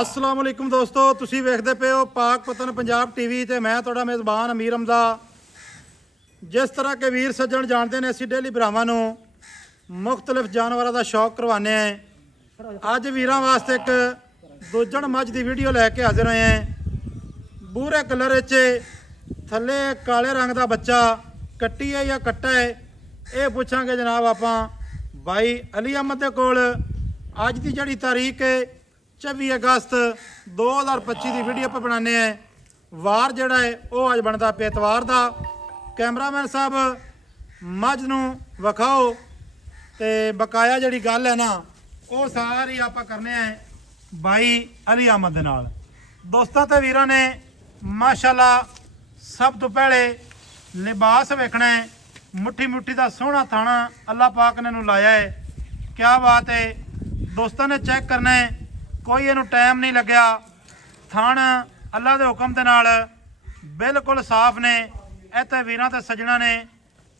अस्सलाम वालेकुम दोस्तों, तुसी वेखदे पे हो पाक पतन पंजाब टीवी ते मैं तुहाडा मेज़बान अमीर हमदा। जिस तरह के वीर सज्जण जानते हैं, असीं डेली भरावां नूं मुख्तलिफ जानवरों का शौक करवाने हैं। अज वीरां वास्ते एक दोजण मझ की वीडियो लैके हाजिर होए हैं। बूरे कलर थले काले रंग का बच्चा कट्टी है या कट्टा है, ये पूछांगे जनाब आपां भाई अली अहमद दे कोल। अज की जिहड़ी तारीख है 24 अगस्त 2025 की वीडियो पर बनाने हैं। वार जिहड़ा है वो अज बनता पे इतवार का। कैमरामैन साहब मझ नूं विखाओ ते बकाया जिहड़ी गल है ना वो सारी आपां करने हैं भाई अली अहमद दे नाल। दोस्तां ते वीरां ने माशाअल्लाह सब तो पहले लिबास वेखना है। मुट्ठी मुट्ठी का सोहना थाना अल्लाह पाक ने नूं लाया है, क्या बात है। दोस्तों ने चेक करना है, कोई इनू टाइम नहीं लग्या। थान अल्लाह के हुक्म के नाल बिल्कुल साफ ने। इत्थे वीरां ते सज्जणा ने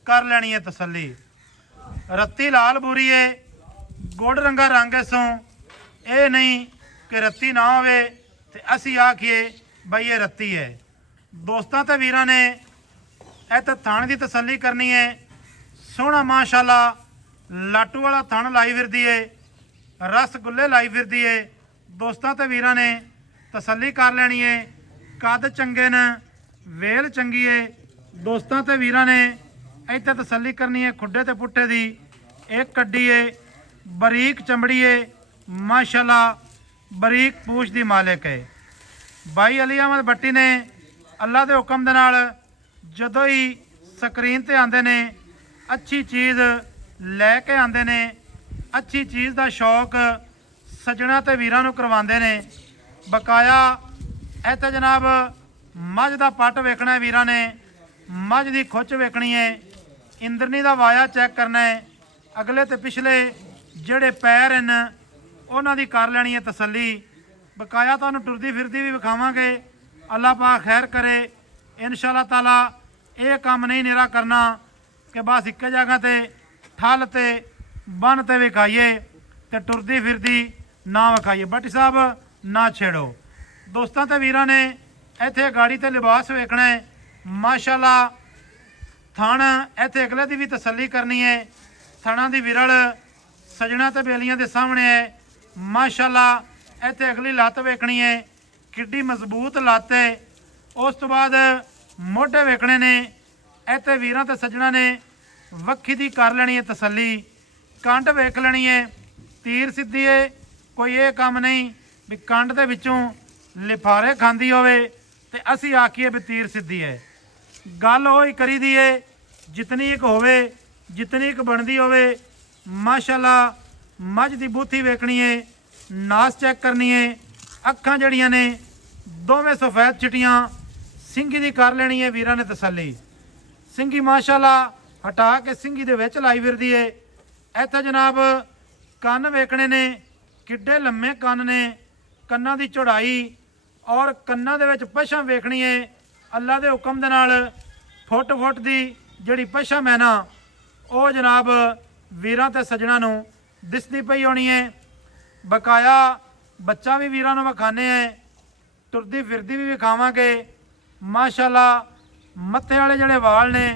कर लैनी है तसल्ली। रत्ती लाल बूरी है, गुड़ रंगा रंग इसों ये नहीं कि रत्ती ना होवे ते असी आखिए बई ये रत्ती है। दोस्तों ते वीरां ने इत्थे थान की तसल्ली करनी है। सोहना माशाअल्लाह लाटू वाला थान लाई फिरदी है, रसगुल्ले लाई फिरदी है। दोस्तों ते वीरां ने तसल्ली कर लैनी है। कद चंगे न, वेल चंगी है। दोस्तों ते वीरां ने इत्थे तसल्ली करनी है खुड्डे ते पुट्ठे दी। एक कड्डी है, बरीक चमड़ी है, माशाअल्लाह बरीक पूछ दी मालिक है। भाई अली अहमद भट्टी ने अल्लाह के हुक्म दे नाल जदों ही स्क्रीन ते आंदे ने अच्छी चीज़ लैके आंदे ने। अच्छी चीज़ का शौक सज्जणा ते वीरां नूं करवांदे ने। बकाया इत्थे जनाब मझ का पट वेखना है वीरां ने, मझ की खुच वेखनी है, इंद्रनी का वाया चैक करना है। अगले ते पिछले जिहड़े पैर हैं उन्हां दी कर लैनी है तसल्ली। बकाया तुहानूं टुरदी फिरदी भी विखावांगे। अल्लाह पाक खैर करे इंशाअल्लाह ताला। ये काम नहीं निरा करना कि बस एक जगह ते ठल ते बन ते विखाइए ते टुरदी फिरदी ना विखाइए। भट्टी साहब ना छेड़ो। दोस्तों ते वीरां ने इत्थे गाड़ी ते लिबास वेखना है। माशाअल्लाह थान इत्थे अगले दी भी तसल्ली करनी है। थाना दी विरल सजना ते बेलियां दे सामने है। माशाअल्लाह इत्थे अगली लत्त वेखनी है, किड्डी मजबूत लत्त है। उस तो बाद मोढे वेखने ने। इत्थे वीरां ते सज्जणा ने वक्खी दी कर लेनी है तसल्ली। कंड वेख लेनी है, तीर सीधी है, कोई ये काम नहीं भी कंड दे विचों लिफारे खांदी होवे ते असी आखिए भी तीर सीधी है। गल वही करी दी है जितनी एक होवे, जितनी एक बनती होवे। माशाअल्लाह मझ की बूथी वेखनी है, नास चेक करनी है। अखां जड़ियां ने दोवें सफेद चिट्टियां। सिंगी दी कर लेनी है वीरां ने तसल्ली। सिंगी माशाअल्लाह हटा के सिंगी दे विच लाई फिरदी है। इत्थे जनाब कन्न वेखने ने, किड्डे लम्मे कन्न ने, कन्नां दी चौड़ाई और कन्नां दे विच पछम वेखनी है। अल्लाह के हुक्म दे नाल फुट फुट दी जिहड़ी पछम है ना वो जनाब वीरां ते सज्जणा नूं दिसदी पई होनी है। बकाया बच्चा भी वीरां नूं विखाने हैं, टुरदी फिरदी भी विखावांगे। माशाअल्लाह मत्थे वाले जिहड़े वाल ने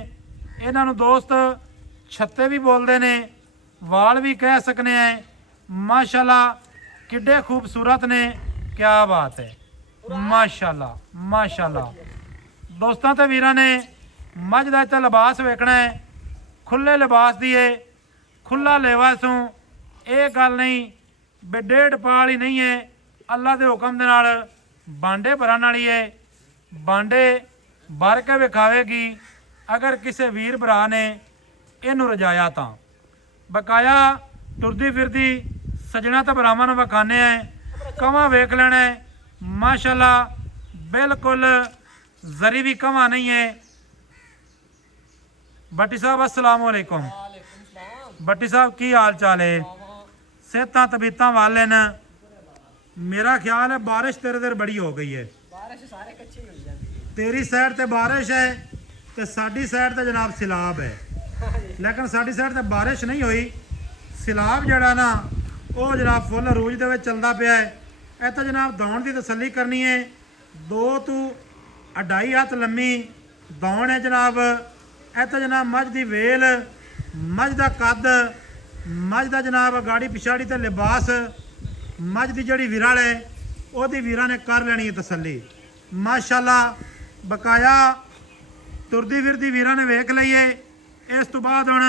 इन्हां नूं दोस्त छत्ते भी बोलते ने, वाल भी कह सकने हैं। माशाअल्लाह किड्डे खूबसूरत ने, क्या बात है। माशाअल्लाह माशाअल्लाह। दोस्तों ते वीरां ने मझ दा इत्थे लिबास वेखना है। खुले लिबास दी है, खुला लेवा सूं। ये गल नहीं बे डेढ़ पाल ही नहीं है। अल्लाह के हुक्म दे नाल बांडे भरन वाली है। बांडे भर के विखावेगी अगर किसी वीर भरा ने इनू रजाया तां। बकाया टुरदी फिरदी सजना तो भरावां नूं विखाने हैं। कवां वेख लेना है, माशाअल्लाह बिल्कुल जरी भी कवां नहीं है। भट्टी साहब अस्सलाम वालेकुम। भट्टी साहब की हाल चाल है? सेहतां तबीयतां वाले न? मेरा ख्याल है बारिश तेरे देर बड़ी हो गई है। तेरी साइड ते बारिश है तो साडी साइड ते जनाब सैलाब है। लेकिन साडी साइड ते बारिश नहीं हुई, सैलाब जड़ा ना वो जनाब फुल अरूज दे विच चलदा पिया है। ਇਹ ਤਾਂ ਜਨਾਬ ਦੌਣ ਦੀ ਤਸੱਲੀ ਕਰਨੀ ਹੈ 2 ਤੋਂ 2.5 ਹੱਥ ਲੰਮੀ ਦੌਣ ਹੈ ਜਨਾਬ। ਇਹ ਤਾਂ ਜਨਾਬ ਮੱਝ ਦੀ ਵੇਲ, ਮੱਝ ਦਾ ਕੱਦ, ਮੱਝ ਦਾ ਜਨਾਬ ਗਾੜੀ ਪਿਛਾੜੀ ਤੇ ਲਿਬਾਸ, ਮੱਝ ਦੀ ਜਿਹੜੀ ਵਿਰਲ ਹੈ ਉਹਦੀ ਵੀਰਾਂ ਨੇ ਕਰ ਲੈਣੀ ਹੈ ਤਸੱਲੀ ਮਾਸ਼ਾਅੱਲਾ। ਬਕਾਇਆ ਤੁਰਦੀ ਫਿਰਦੀ ਵੀਰਾਂ ਨੇ ਵੇਖ ਲਈਏ। ਇਸ ਤੋਂ ਬਾਅਦ ਹੁਣ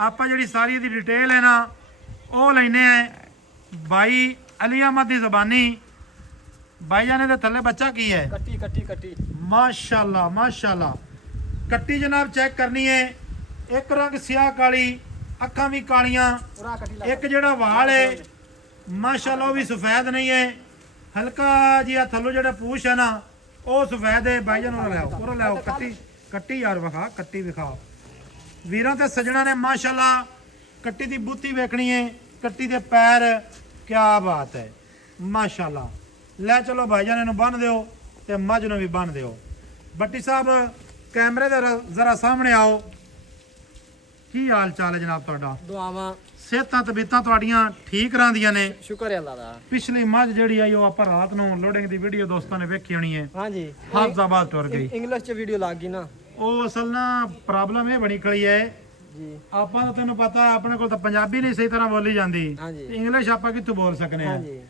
ਆਪਾਂ ਜਿਹੜੀ ਸਾਰੀ ਇਹਦੀ ਡਿਟੇਲ ਹੈ ਨਾ ਉਹ ਲੈਨੇ ਆ ਬਾਈ ਅਲੀ ਅਹਿਮਦ ਦੀ ਜ਼ਬਾਨੀ। ਬਾਈ ਜਾਨੇ ਦੇ ਥੱਲੇ ਬੱਚਾ ਕੀ ਹੈ? ਕੱਟੀ ਮਾਸ਼ਾਅੱਲਾ ਮਾਸ਼ਾਅੱਲਾ। ਕੱਟੀ ਜਨਾਬ ਚੈੱਕ ਕਰਨੀ ਹੈ। ਇੱਕ ਰੰਗ ਸਿਆਹ ਕਾਲੀ, ਅੱਖਾਂ ਵੀ ਕਾਲੀਆਂ, ਇੱਕ ਜਿਹੜਾ ਵਾਲ ਹੈ ਮਾਸ਼ਾਅੱਲਾ ਉਹ ਵੀ ਸਫੈਦ ਨਹੀਂ ਹੈ, ਹਲਕਾ ਜਿਹਾ ਥੱਲੋਂ ਜਿਹੜਾ ਪੂਛ ਹੈ ਨਾ ਉਹ ਸਫੈਦ ਹੈ। ਬਾਈ ਜਾਨ ਉਹ ਲਿਆਓ, ਉਹ ਲਿਆਓ ਕੱਟੀ ਯਾਰ ਵਿਖਾ, ਕੱਟੀ ਵਿਖਾ ਵੀਰਾਂ ਤੇ ਸੱਜਣਾ ਨੇ ਮਾਸ਼ਾਅੱਲਾ। ਕੱਟੀ ਦੀ ਬੂਤੀ ਵੇਖਣੀ ਹੈ, ਕੱਟੀ ਦੇ ਪੈਰ, ਕਿਆ ਬਾਤ ਹੈ ਮਾਸ਼ਾਅੱਲਾ। ਲੈ ਚਲੋ ਭਾਈਜਾਨ ਇਹਨੂੰ ਬੰਨ ਦਿਓ ਤੇ ਮੱਝ ਨੂੰ ਵੀ ਬੰਨ ਦਿਓ। ਬੱਟੀ ਸਾਹਿਬ ਕੈਮਰੇ ਦੇ ਜ਼ਰਾ ਸਾਹਮਣੇ ਆਓ। ਕੀ ਹਾਲ ਚਾਲ ਹੈ ਜਨਾਬ ਤੁਹਾਡਾ? ਦੁਆਵਾਂ ਸਿਹਤਾਂ ਤਬੀਅਤਾਂ ਤੁਹਾਡੀਆਂ ਠੀਕ ਰਹਿੰਦੀਆਂ ਨੇ? ਸ਼ੁਕਰ ਹੈ ਅੱਲਾ ਦਾ। ਪਿਛਲੀ ਮੱਝ ਜਿਹੜੀ ਆਈ ਉਹ ਆਪਾਂ ਰਾਤ ਨੂੰ ਲੋਡਿੰਗ ਦੀ ਵੀਡੀਓ ਦੋਸਤਾਂ ਨੇ ਵੇਖੀ ਹੋਣੀ ਹੈ। ਹਾਂਜੀ ਹਾਫਜ਼ਾਬਾਦ ਟੁਰ ਗਈ। ਇੰਗਲਿਸ਼ ਚ ਵੀਡੀਓ ਲੱਗ ਗਈ ਨਾ, ਉਹ ਅਸਲ ਨਾ ਪ੍ਰੋਬਲਮ ਇਹ ਬਣੀ ਖੜੀ ਹੈ ਜੀ ਆਪਾਂ ਤਾਂ ਤੈਨੂੰ ਪਤਾ ਆਪਣੇ ਕੋਲ ਤਾਂ ਪੰਜਾਬੀ ਨਹੀਂ ਸਹੀ ਤਰ੍ਹਾਂ ਬੋਲੀ ਜਾਂਦੀ, ਹਾਂਜੀ। ਇੰਗਲਿਸ਼ ਆਪਾਂ ਕਿੱਥੋਂ ਬੋਲ ਸਕਨੇ ਆ। ਹਾਂਜੀ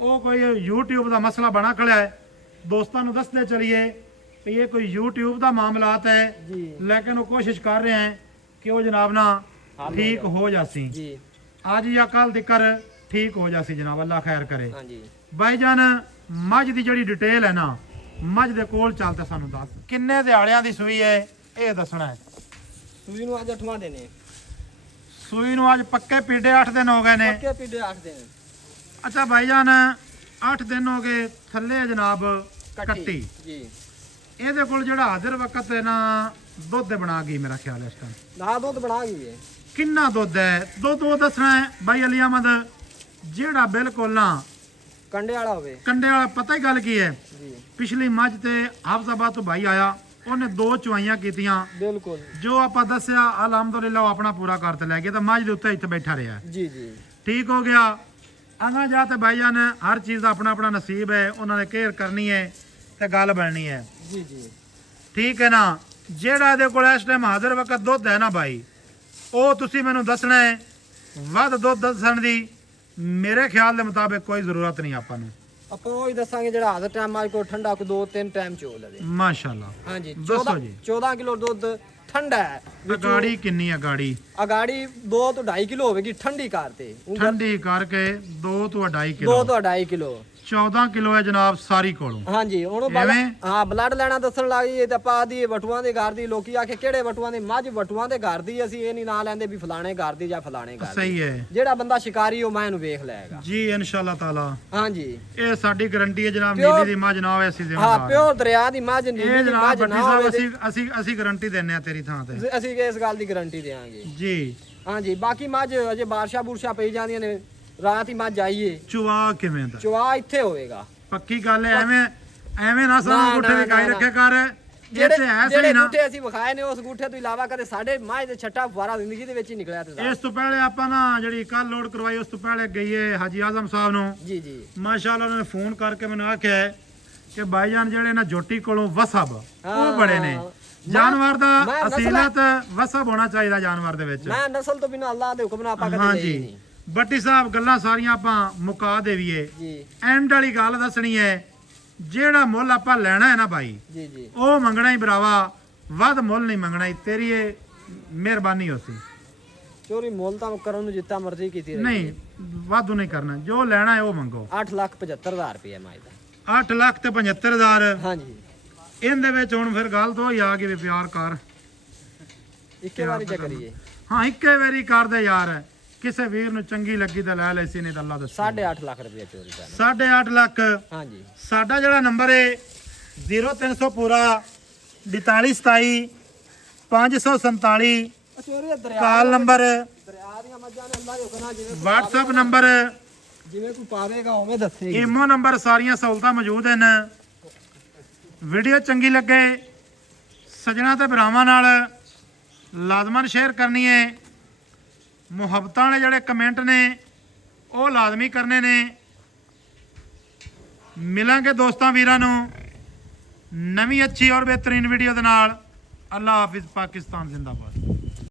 ਉਹ ਕੋਈ YouTube ਦਾ ਮਸਲਾ ਬਣਾ ਖੜਿਆ ਹੈ। ਦੋਸਤਾਂ ਨੂੰ ਦੱਸਦੇ ਚਲੀਏ ਕਿ ਇਹ ਕੋਈ YouTube ਦਾ ਮਾਮਲਾਤ ਹੈ, ਜੀ ਲੇਕਿਨ ਉਹ ਕੋਸ਼ਿਸ਼ ਕਰ ਰਹੇ हैं ਕਿ ਉਹ ਜਨਾਬ ਨਾ ਠੀਕ ਹੋ ਜਾਸੀ ਜੀ ਅੱਜ ਜਾਂ ਕੱਲ ਤੱਕ ਠੀਕ ਹੋ ਜਾਸੀ ਜਨਾਬ, ਅੱਲਾ ਖੈਰ ਕਰੇ। ਹਾਂਜੀ ਬਾਈਜਾਨ ਮੱਝ ਦੀ ਜਿਹੜੀ ਡਿਟੇਲ ਹੈ ਨਾ ਮੱਝ ਦੇ ਕੋਲ ਚੱਲ ਤੇ ਸਾਨੂੰ ਦੱਸ ਕਿੰਨੇ ਦਿਹਾੜਿਆਂ ਦੀ ਸੂਈ ਹੈ ਇਹ ਦੱਸਣਾ ਹੈ। ਸੂਈ ਨੂੰ ਅੱਜ 8ਵਾਂ ਦਿਨ ਹੈ। ਸੂਈ ਨੂੰ ਅੱਜ ਪੱਕੇ ਪੀਡੇ 8 ਦਿਨ ਹੋ ਗਏ ਨੇ। ਪੱਕੇ ਪੀੜੇ 8 ਦਿਨ। ਅੱਛਾ ਭਾਈਜਾਨ 8 ਦਿਨ ਹੋ ਗਏ ਥੱਲੇ ਹੈ ਜਨਾਬ ਕੱਟੀ। ਜੀ ਇਹਦੇ ਕੋਲ ਜਿਹੜਾ ਹਾਜ਼ਰ ਵਕਤ ਹੈ ਨਾ ਦੁੱਧ ਬਣਾ ਗਈ ਮੇਰਾ ਖਿਆਲ ਹੈ ਇਸ ਟਾਈਮ। ਨਾ ਦੁੱਧ ਬਣਾ ਗਈ ਹੈ। ਕਿੰਨਾ ਦੁੱਧ ਹੈ? ਦੁੱਧ ਉਹ ਦੱਸਣਾ ਹੈ ਬਾਈ ਅਲੀ ਅਹਿਮਦ ਜਿਹੜਾ ਬਿਲਕੁਲ ਨਾ ਕੰਡੇ ਵਾਲਾ ਹੋਵੇ। ਕੰਡੇ ਵਾਲਾ। ਪਤਾ ਹੀ ਗੱਲ ਕੀ ਹੈ, ਜੀ ਪਿਛਲੀ ਮੱਝ ਤੇ ਹਾਫਜ਼ਾਬਾਦ ਤੋਂ ਭਾਈ ਆਇਆ, ਉਹਨੇ 2 ਚੁਆਈਆਂ ਕੀਤੀਆਂ। ਬਿਲਕੁਲ ਜੋ ਆਪਾਂ ਦੱਸਿਆ ਅਲਹਮਦੁਲਿਲਾ ਉਹ ਆਪਣਾ ਪੂਰਾ ਕਰ ਤੇ ਲੈ ਗਿਆ ਤਾਂ ਮੱਝ ਦੇ ਉੱਤੇ ਇੱਥੇ ਬੈਠਾ ਰਿਹਾ, ਜੀ ਜੀ ਠੀਕ ਹੋ ਗਿਆ। ਆਗਾ ਜਾ ਤੇ ਭਾਈਆਂ ਨੇ ਹਰ ਚੀਜ਼ ਦਾ ਆਪਣਾ ਆਪਣਾ ਨਸੀਬ ਹੈ, ਉਹਨਾਂ ਨੇ ਕੇਅਰ ਕਰਨੀ ਹੈ ਤੇ ਗੱਲ ਬਣਨੀ ਹੈ, ਜੀ ਜੀ ਠੀਕ ਹੈ ਨਾ। ਜਿਹੜਾ ਇਹਦੇ ਕੋਲ ਇਸ ਟਾਈਮ ਹਾਜ਼ਰ ਵਕਤ ਦੁੱਧ ਹੈ ਨਾ ਭਾਈ, ਉਹ ਤੁਸੀਂ ਮੈਨੂੰ ਦੱਸਣਾ ਹੈ। ਵੱਧ ਦੁੱਧ ਦੱਸਣ ਦੀ ਮੇਰੇ ਖਿਆਲ ਦੇ ਮੁਤਾਬਿਕ ਕੋਈ ਜ਼ਰੂਰਤ ਨਹੀਂ ਆਪਾਂ ਨੂੰ। ਆਪਾਂ ਉਹ ਹੀ ਦੱਸਾਂਗੇ ਜਿਹੜਾ ਹਾਜ਼ਰ ਟਾਈਮ ਅੱਜ ਕੋ ਠੰਡਾ ਕੋ 2-3 ਟਾਈਮ ਚੋ ਲਵੇ। ਮਾਸ਼ਾਅੱਲਾ। ਹਾਂਜੀ ਦੱਸੋ ਜੀ। 14 ਕਿਲੋ ਦੁੱਧ ਠੰਡਾ ਹੈ। ਗਾੜੀ ਕਿੰਨੀ ਹੈ? ਗਾੜੀ ਅਗਾੜੀ 2 ਤੋਂ 2.5 ਕਿਲੋ ਹੋਵੇਗੀ ਠੰਡੀ ਕਾਰ ਤੇ। ਠੰਡੀ ਕਰਕੇ 2 ਤੋਂ 2.5 ਕਿਲੋ। 2 ਤੋਂ 2.5 ਕਿਲੋ 14 ਕਿਲੋ ਹੈ ਜਨਾਬ ਸਾਰੀ ਕੋਲੋਂ। ਹਾਂਜੀ ਹੁਣ ਐਵੇਂ? ਹਾਂ ਬਲੱਡ ਲੈਣਾ ਦੱਸਣ ਲੱਗ ਜੀ ਤੇ ਆਪਾਂ ਦੀ ਵਟੂਆਂ ਦੇ ਘਰ ਦੀ। ਲੋਕੀ ਆ ਕੇ ਕਿਹੜੇ ਵਟੂਆਂ ਦੇ? ਮੱਝ ਵਟੂਆਂ ਦੇ ਘਰ ਦੀ। ਅਸੀਂ ਇਹ ਨਹੀਂ ਨਾਂ ਲੈਂਦੇ ਵੀ ਫਲਾਣੇ ਘਰ ਦੀ ਜਾਂ ਫਲਾਣੇ ਘਰ ਦੀ। ਸਹੀ ਹੈ ਜਿਹੜਾ ਬੰਦਾ ਸ਼ਿਕਾਰੀ ਉਹ ਮੈਂ ਇਹਨੂੰ ਵੇਖ ਲਏਗਾ ਜੀ ਇਨਸ਼ਾਅੱਲਾ ਤਾਲਾ। ਹਾਂਜੀ ਇਹ ਸਾਡੀ ਗਾਰੰਟੀ ਹੈ ਜਨਾਬ। ਪਿਓ- ਨੀਲੀ ਦੀ ਮੱਝ ਨਾ ਹੋਵੇ ਅਸੀਂ ਹਾਂ ਜ਼ਿੰਮੇਵਾਰ ਪਿਓ ਦਰਿਆ ਦੀ ਮੱਝ ਇਹ ਨੀਲੀ ਦੀ ਜਨਾਬ ਮੱਝ ਬੱਟੀ ਨਾ ਸਾਹਿਬ ਹੋਵੇ ਅਸੀਂ ਗਾਰੰਟੀ ਦਿੰਨੇ ਆ ਤੇਰੀ ਥਾਂ ਤੇ। ਤੇ ਅਸੀਂ ਇਸ ਗੱਲ ਦੀ ਗਾਰੰਟੀ ਦੇਵਾਂਗੇ ਜੀ। ਹਾਂਜੀ। ਬਾਕੀ ਮੱਝ ਅਜੇ ਬਾਰਿਸ਼ਾਂ ਬੁਰਸ਼ਾਂ ਪਈ ਜਾਂਦੀਆਂ ਨੇ, ਰਾਤ ਹੀ ਮੱਝ ਆਈਏ। ਚੁਆ ਕਿਵੇਂ ਦਾ? ਚੁਆ ਇੱਥੇ ਹੋਵੇਗਾ। ਪੱਕੀ ਗੱਲ ਹੈ। ਐਵੇਂ ਨਾ ਸਾਨੂੰ ਨਾ, ਗੁੱਠੇ ਨਾ, ਵਿਕਾਈ ਨਾ, ਰੱਖਿਆ ਕਰ। ਇਹ ਤੇ ਹੈ ਜਿਹੜੇ ਸਹੀ ਨਾ। ਗੁੱਠੇ ਅਸੀਂ ਵਿਖਾਏ ਨੇ ਉਸ ਗੁੱਠੇ ਤੋਂ ਇਲਾਵਾ ਕਦੇ ਸਾਡੇ ਮੱਝ ਦੇ ਛੱਟਾ ਫੁਆਰਾ ਜ਼ਿੰਦਗੀ ਦੇ ਵਿੱਚ ਹੀ ਨਿਕਲਿਆ ਤੇ। ਇਸ ਤੋਂ ਪਹਿਲੇ ਆਪਾਂ ਨਾ ਜਿਹੜੀ ਕੱਲ ਲੋਡ ਕਰਵਾਈ ਉਸ ਤੋਂ ਪਹਿਲੇ ਗਈਏ ਹਾਜੀ ਆਜ਼ਮ ਸਾਹਿਬ ਨੂੰ। ਜੀ ਜੀ ਮਾਸ਼ਾਅੱਲਾ ਉਹਨਾਂ ਨੇ ਫੋਨ ਕਰਕੇ ਮੈਨੂੰ ਆਖਿਆ ਹੈ ਕਿ ਭਾਈਜਾਨ ਜਿਹੜੇ ਨਾ ਜੋਟੀ ਕੋਲੋਂ ਵਸਬ ਉਹ ਬੜੇ ਨੇ। ਜਾਨਵਰ ਦਾ ਮੈਂ ਅਸੀਲਤ ਵਸਬ ਹੋਣਾ ਚਾਹੀਦਾ ਜਾਨਵਰ ਦੇ ਵਿੱਚ। ਮੈਂ ਨਸਲ ਤੋਂ ਬਿਨਾਂ ਅੱਲਾਹ ਦੇ ਹੁਕਮ ਨਾਲ ਆਪਾਂ ਕਦੇ ਲਈ ਹਾਂਜੀ ਨਹੀਂ। ਬੱਟੀ ਸਾਹਿਬ ਗੱਲਾਂ ਸਾਰੀਆਂ ਆਪਾਂ ਮੁਕਾ ਦੇਵੀਏ। ਜੀ ਐਂਡ ਵਾਲੀ ਗੱਲ ਦੱਸਣੀ ਹੈ, ਜਿਹੜਾ ਮੁੱਲ ਆਪਾਂ ਲੈਣਾ ਹੈ ਨਾ ਭਾਈ ਜੀ ਜੀ ਉਹ ਮੰਗਣਾ ਹੀ ਭਰਾਵਾ, ਵੱਧ ਮੁੱਲ ਨਹੀਂ ਮੰਗਣਾ ਹੀ। ਤੇਰੀ ਇਹ ਮਿਹਰਬਾਨੀ ਹੋਸੀ। ਚੋਰੀ ਮੁੱਲ ਤਾਂ ਕਰਨ ਨੂੰ ਜਿੱਤਾ ਮਰਜ਼ੀ ਕੀਤੀ ਰਹੇ। ਨਹੀਂ ਵਾਧੂ ਨਹੀਂ ਕਰਨਾ, ਜੋ ਲੈਣਾ ਹੈ ਉਹ ਮੰਗੋ। 8,75,000 ਰੁਪਏ ਮੱਝ ਦਾ। 8,75,000। ਹਾਂਜੀ ਇਹਦੇ ਵਿੱਚ ਹੁਣ ਫਿਰ ਗੱਲ ਤੋਂ ਹੀ ਆ ਗਈ ਵੀ ਪਿਆਰ ਕਰ। ਇੱਕੇ ਵਾਰੀ ਚ ਕਰੀਏ। ਹਾਂ ਇੱਕੇ ਵਾਰੀ ਕਰਦੇ ਯਾਰ। ਕਿਸੇ ਵੀਰ ਨੂੰ ਚੰਗੀ ਲੱਗੀ ਤਾਂ ਲੈ ਲੈ ਸੀ, ਨਹੀਂ ਤਾਂ ਅੱਲਾ ਦੱਸੋ। 8.5 ਲੱਖ ਰੁਪਏ ਚੋਰੀ ਦਾ। 8.5 ਲੱਖ। ਹਾਂਜੀ ਸਾਡਾ ਜਿਹੜਾ ਨੰਬਰ ਹੈ 0300 ਪੂਰਾ 4227 547 ਚੋਰੀ ਦਰਿਆ ਕਾਲ ਨੰਬਰ, ਦਰਿਆ ਦੀਆਂ ਮੱਝਾਂ ਨੇ ਅੱਲਾਹ ਦੇ ਹੁਕਮ ਨਾਲ ਜਿਵੇਂ WhatsApp ਨੰਬਰ, ਜਿਵੇਂ ਕੋਈ ਪਾਵੇਗਾ ਉਵੇਂ ਦੱਸੇਗੀ। ਈਮੋ ਨੰਬਰ, ਸਾਰੀਆਂ ਸਹੂਲਤਾਂ ਮੌਜੂਦ ਹਨ। ਵੀਡੀਓ ਚੰਗੀ ਲੱਗੇ ਸੱਜਣਾ ਤੇ ਭਰਾਵਾਂ ਨਾਲ ਲਾਜ਼ਮਨ ਸ਼ੇਅਰ ਕਰਨੀ ਹੈ। ਮੁਹੱਬਤਾਂ ਵਾਲੇ ਜਿਹੜੇ ਕਮੈਂਟ ਨੇ ਉਹ ਲਾਜ਼ਮੀ ਕਰਨੇ ਨੇ। ਮਿਲਾਂਗੇ ਦੋਸਤਾਂ ਵੀਰਾਂ ਨੂੰ ਨਵੀਂ ਅੱਛੀ ਔਰ ਬਿਹਤਰੀਨ ਵੀਡੀਓ ਦੇ ਨਾਲ। ਅੱਲਾ ਹਾਫਿਜ਼। ਪਾਕਿਸਤਾਨ ਜ਼ਿੰਦਾਬਾਦ।